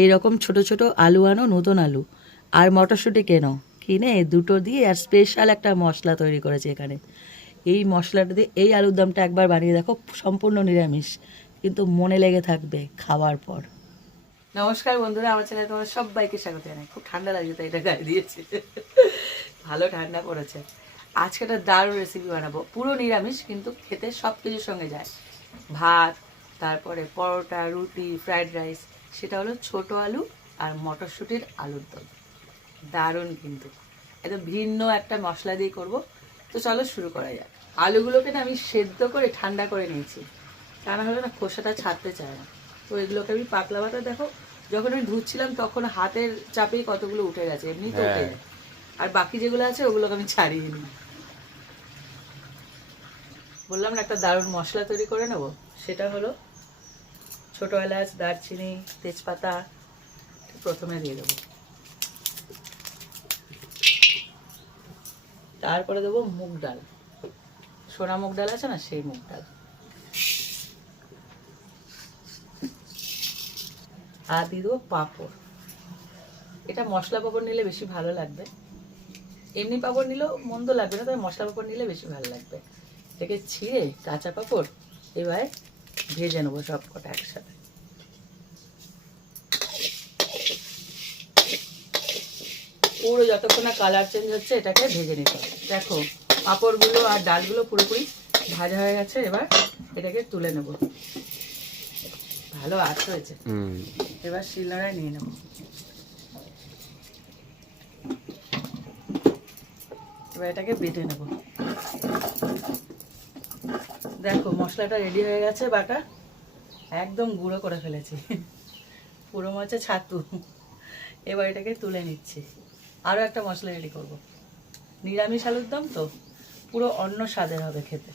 এইরকম ছোট ছোট আলু আনো, নতুন আলু, আর মটরশুঁটি কেনো, কিনে দুটো দিয়ে আর স্পেশাল একটা মশলা তৈরি করেছে এখানে। এই মশলাটা দিয়ে এই আলুর দমটা একবার বানিয়ে দেখো, সম্পূর্ণ নিরামিষ, কিন্তু মনে লেগে থাকবে খাওয়ার পর। নমস্কার বন্ধুরা, আমার চ্যানেলে তোমার সবাইকে স্বাগত জানাই। খুব ঠান্ডা লাগছে তাই এটা গায়ে দিয়েছি, ভালো ঠান্ডা পড়েছে। আজকে একটা দারুণ রেসিপি বানাবো, পুরো নিরামিষ কিন্তু খেতে সব কিছুর সঙ্গে যায়, ভাত, তারপরে পরোটা, রুটি, ফ্রাইড রাইস। সেটা হলো ছোট আলু আর মটরশুঁটির আলুর দম। দারুণ কিন্তু, একদম ভিন্ন একটা মশলা দিয়ে করব। তো চলো শুরু করা যাক। আলুগুলোকে না আমি সেদ্ধ করে ঠান্ডা করে নিয়েছি, তা না হলে না খোসাটা ছাড়তে চায় না। তো এগুলোকে আমি পাতলা পাতা, দেখো যখন আমি ধুচ্ছিলাম তখন হাতের চাপেই কতগুলো উঠে গেছে, এমনি তো উঠে যায়। আর বাকি যেগুলো আছে ওগুলোকে আমি ছাড়িয়ে নিই। বললাম না একটা দারুণ মশলা তৈরি করে নেব। সেটা হলো ছোটো এলাচ, দারচিনি, তেজপাতা প্রথমে দিয়ে দেবো, তারপরে দেবো মুগ ডাল, সোনা মুগ ডাল আছে না, সেই মুগ ডাল, আর দিয়ে দেবো পাঁপড়। এটা মশলা পাঁপড় নিলে বেশি ভালো লাগবে, এমনি পাঁপড় নিলেও মন্দ লাগবে না, তবে মশলা পাঁপড় নিলে বেশি ভালো লাগবে। এটাকে ছিঁড়ে কাঁচা পাঁপড় এবার ভেজে নেবো সব কটা একসাথে। পুরো যতক্ষণ না কালার চেঞ্জ হচ্ছে এটাকে ভেজে নিতে হবে। দেখো পাঁপড়গুলো আর ডালগুলো পুরোপুরি ভাজা হয়ে গেছে, এবার এটাকে তুলে নেব। ভালো আঁচ হয়েছে, এবার শিলনোড়ায় নিয়ে নেব। এবার এটাকে বেটে নেব। দেখো মশলাটা রেডি হয়ে গেছে, বাটা একদম গুঁড়ো করে ফেলেছি, পুরো মাছে ছাতু। এবার এটাকে তুলে নিচ্ছি। আরও একটা মশলা রেডি করব, নিরামিষ আলুর দম তো পুরো অন্য স্বাদের হবে খেতে।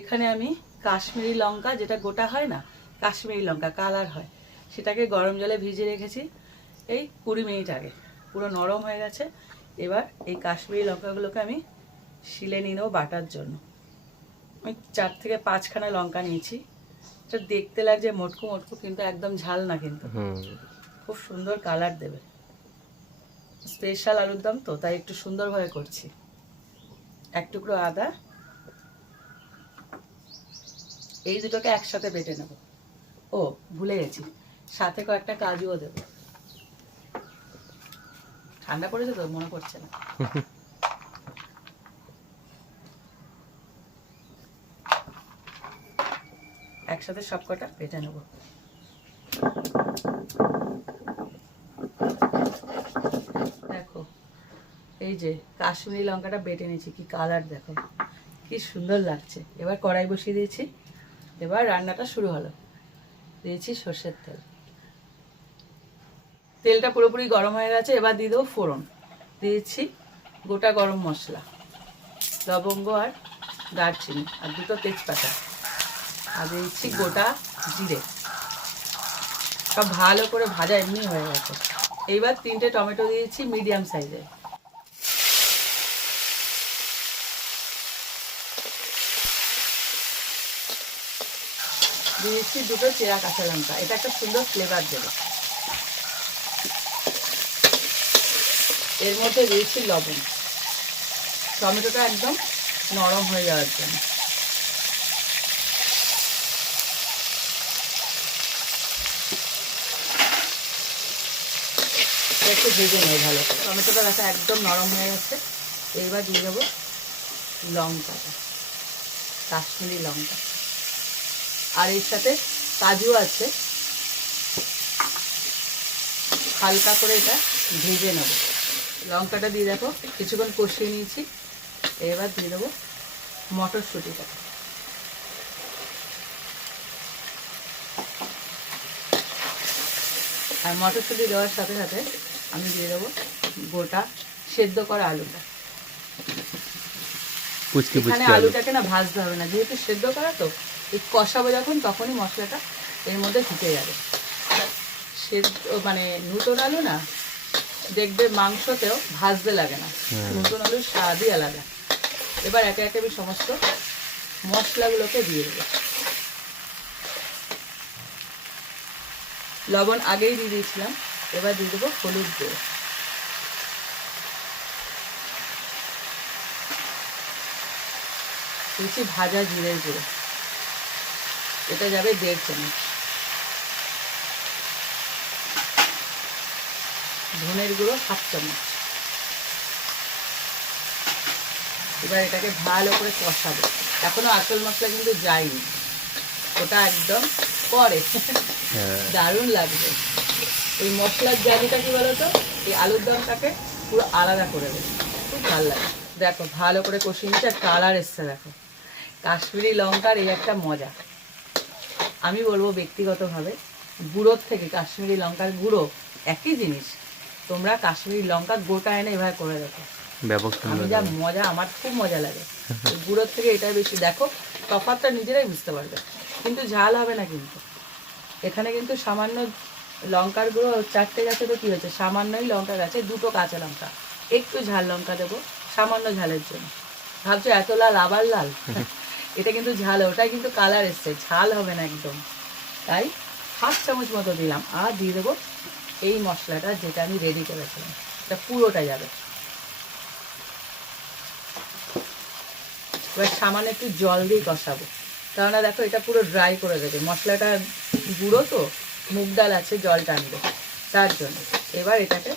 এখানে আমি কাশ্মীরি লঙ্কা, যেটা গোটা হয় না, কাশ্মীরি লঙ্কা কালার হয়, সেটাকে গরম জলে ভিজিয়ে রেখেছি এই 20 মিনিট আগে, পুরো নরম হয়ে গেছে। এবার এই কাশ্মীরি লঙ্কাগুলোকে আমি শিলে নিয়ে নেবো বাটার জন্য। আমি 4 থেকে 5 খানা লঙ্কা নিয়েছি। এটা দেখতে লাগছে মোটকু মোটকু, কিন্তু একদম ঝাল না, কিন্তু খুব সুন্দর কালার দেবে। স্পেশাল আলুর দম তো, তাই একটু সুন্দরভাবে করছি। এক টুকরো আদা, এই দুটোকে একসাথে বেটে নেব। ও ভুলে গেছি, সাথে কয়েকটা কাজুও দেব। ঠান্ডা পড়েছে তো মনে পড়ছে না। একসাথে সব কটা বেটে নেব। দেখো এই যে কাশ্মীরি লঙ্কাটা বেটে নিয়েছি, কি কালার দেখো, কি সুন্দর লাগছে। এবার কড়াই বসিয়ে দিয়েছি, এবার রান্নাটা শুরু হলো। দিয়েছি সর্ষের তেল, তেলটা পুরোপুরি গরম হয়ে গেছে। এবার দিয়ে দেবো ফোড়ন, দিয়েছি গোটা গরম মশলা, লবঙ্গ আর দারচিনি আর দুটো তেজপাতা, আর দিয়েছি গোটা জিরে। সব ভালো করে ভাজা এমনি হয়ে গেছে। এইবার 3টে টমেটো দিয়েছি মিডিয়াম সাইজের, দিয়েছি দুটো চেরা কাঁচা লঙ্কা, এটা একটা সুন্দর ফ্লেভার দেবে। এর মধ্যে দিয়েছি লবণ, টমেটোটা একদম নরম হয়ে যাওয়ার জন্য। একটু ভেজে নেব ভালো, টমেটোটা দেখা একদম নরম হয়ে গেছে। এইবার দিয়ে দেবো লঙ্কাটা, কাশ্মীরি লঙ্কা, আর এর সাথে কাজু আছে, হালকা করে এটা ভেজে নেব। লঙ্কাটা দিয়ে দেখো কিছুক্ষণ কষিয়ে নিয়েছি। এবার দিয়ে দেবো মটরশুঁটিটা, আর মটরশুঁটি দেওয়ার সাথে সাথে আমি দিয়ে দেবো গোটা সেদ্ধ করা আলুটা। এখানে আলুটাকে না ভাজতে হবে না, যেহেতু সেদ্ধ করা তো, এই কষাবো যখন তখনই মশলাটা এর মধ্যে ঢুকে যাবে। সেদ্ধ মানে নতুন আলু না, দেখবে মাংসতেও ভাজতে লাগে না, নতুন আলুর স্বাদই আলাদা। এবার একে একে আমি সমস্ত মশলাগুলোকে দিয়ে দেবো। লবণ আগেই দিয়ে দিয়েছিলাম। এবার দিয়ে দেবো হলুদ গুঁড়ো, দিচ্ছি ভাজা জিরের গুঁড়ো, এটা যাবে 1.5 চামচ, ধনের গুঁড়ো 1/2 চামচ। এবার এটাকে ভালো করে কষাবো। এখনো আসল মশলা কিন্তু যায়নি, ওটা একদম পরে দারুণ লাগবে। এই মশলার জালিটা কি বলতো, এই আলুর দমটাকে পুরো আলাদা করে দেবে, খুব ভালো লাগে। দেখো ভালো করে কষিয়ে নিচ্ছে, আর কালার এসছে দেখো। কাশ্মীরি লঙ্কার এই একটা মজা, আমি বলবো ব্যক্তিগতভাবে, গুঁড়োর থেকে কাশ্মীরি লঙ্কার গুঁড়ো একই জিনিস, তোমরা কাশ্মীরি লঙ্কা গোটা এনে এভাবে করে দেখো, আমি যা মজা, আমার খুব মজা লাগে। গুঁড়োর থেকে এটাই বেশি, দেখো তফাৎটা নিজেরাই বুঝতে পারবে। কিন্তু ঝাল হবে না কিন্তু, এখানে কিন্তু সামান্য লঙ্কার গুঁড়ো 4টে গাছে তো কী হয়েছে, সামান্যই লঙ্কা গাছে 2টো কাঁচা লঙ্কা, একটু ঝাল লঙ্কা দেবো সামান্য ঝালের জন্য। ভাবছো এত লাল আবার লাল, এটা কিন্তু ঝাল, ওটাই কিন্তু কালার এসছে, ঝাল হবে না একদম। তাই 1/2 চামচ মতো দিলাম। আর দিয়ে দেবো এই মশলাটা যেটা আমি রেডি করেছিলাম, এটা পুরোটা যাবে। এবার সামান্য একটু জল দিয়ে কষাবো, কেননা দেখো এটা পুরো ড্রাই করে দেবে, মশলাটা গুঁড়ো তো, মুগ ডাল আছে জল টানবে তার জন্য। এবার এটাকে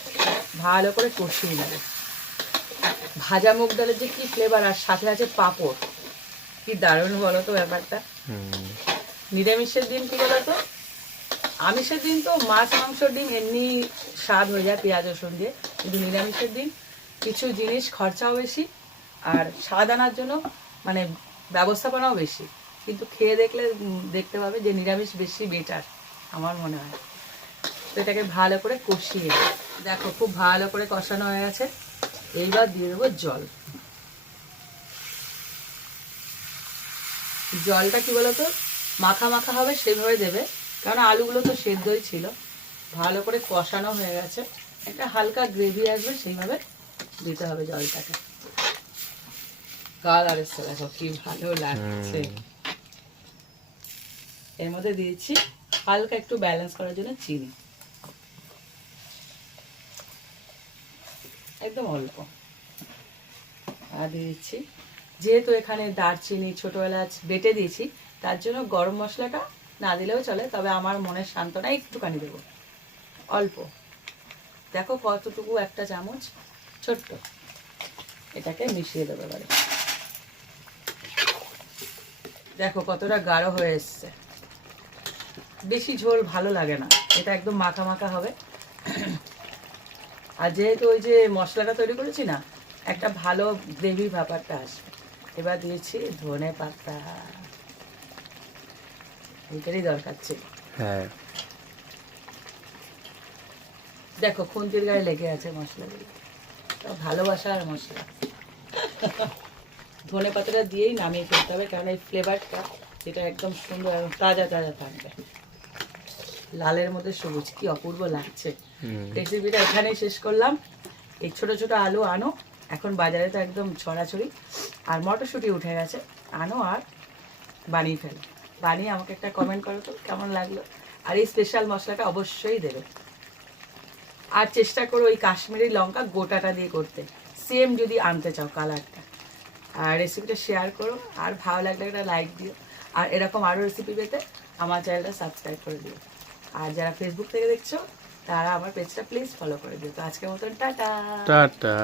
ভালো করে কষিয়ে নেবে। ভাজা মুগ ডালের যে কি ফ্লেভার, আর সাথে আছে পাঁপড়, কি দারুণ বলো তো ব্যাপারটা। নিরামিষের দিন কি বলো তো, আমিষের দিন তো মাছ মাংস ডিম এমনি স্বাদ হয়ে যায় পেঁয়াজ রসুন দিয়ে, কিন্তু নিরামিষের দিন কিছু জিনিস খরচাও বেশি আর স্বাদ আনার জন্য মানে ব্যবস্থাপনাও বেশি, কিন্তু খেয়ে দেখলে দেখতে পাবে যে নিরামিষ বেশি বেটার আমার মনে হয়। তো এটাকে ভালো করে কষিয়ে দেখো, খুব ভালো করে কষানো হয়ে গেছে। এইবার দিয়ে দেবো জল। জলটা কি বলতো, মাখা মাখা হবে সেভাবে দেবে, কারণ আলুগুলো তো সেদ্ধই ছিল। ভালো করে কষানো হয়ে গেছে, একটা হালকা গ্রেভি আসবে সেইভাবে দিতে হবে জলটাকে। কালার এসছে দেখো কি ভালো লাগছে। এর মধ্যে দিয়েছি হালকা একটু ব্যালেন্স করার জন্য চিনি, একদম অল্প। আর দিয়েছি, যেহেতু এখানে দারচিনি ছোট এলাচ বেটে দিয়েছি, তার জন্য গরম মশলাটা না দিলেও চলে, তবে আমার মনের সান্ত্বনা একটুখানি দেবো, অল্প। দেখো কতটুকু, একটা চামচ ছোট্ট। এটাকে মিশিয়ে দেবো এবারে, দেখো কতটা গাঢ় হয়ে এসছে। বেশি ঝোল ভালো লাগে না, এটা একদম মাখা মাখা হবে। আর যেহেতু ওই যে মশলাটা তৈরি করেছি না, একটা ভালো গ্রেভি ব্যাপারটা আসবে। এবার দিয়েছি ধনে পাতা, এইটারই দরকার ছিল। হ্যাঁ দেখো খুন্তির গায়ে লেগে আছে মশলাগুলো, ভালোবাসার মশলা। ধনে পাতাটা দিয়েই নামিয়ে ফেলতে হবে, কারণ এই ফ্লেভারটা যেটা একদম সুন্দর এবং তাজা তাজা থাকবে। লালের মধ্যে সবুজ, কি অপূর্ব লাগছে। রেসিপিটা এখানেই শেষ করলাম। এই ছোট ছোট আলু আনো, এখন বাজারে তো একদম ছড়াছড়ি, আর মটরশুঁটি উঠে গেছে, আনো আর বানিয়ে ফেলো। বানিয়ে আমাকে একটা কমেন্ট করো তো কেমন লাগলো। আর এই স্পেশাল মশলাটা অবশ্যই দেবে। আর চেষ্টা করো ওই কাশ্মীরি লঙ্কা গোটাটা দিয়ে করতে, সেম যদি আনতে চাও কালারটা। আর রেসিপিটা শেয়ার করো, আর ভালো লাগলে একটা লাইক দিও। আর এরকম আরও রেসিপি পেতে আমার চ্যানেলটা সাবস্ক্রাইব করে দিও। আর যারা ফেসবুক থেকে দেখছো তারা আমার পেজটা প্লিজ ফলো করে দিও। তো আজকের মতন টাটা টাটা।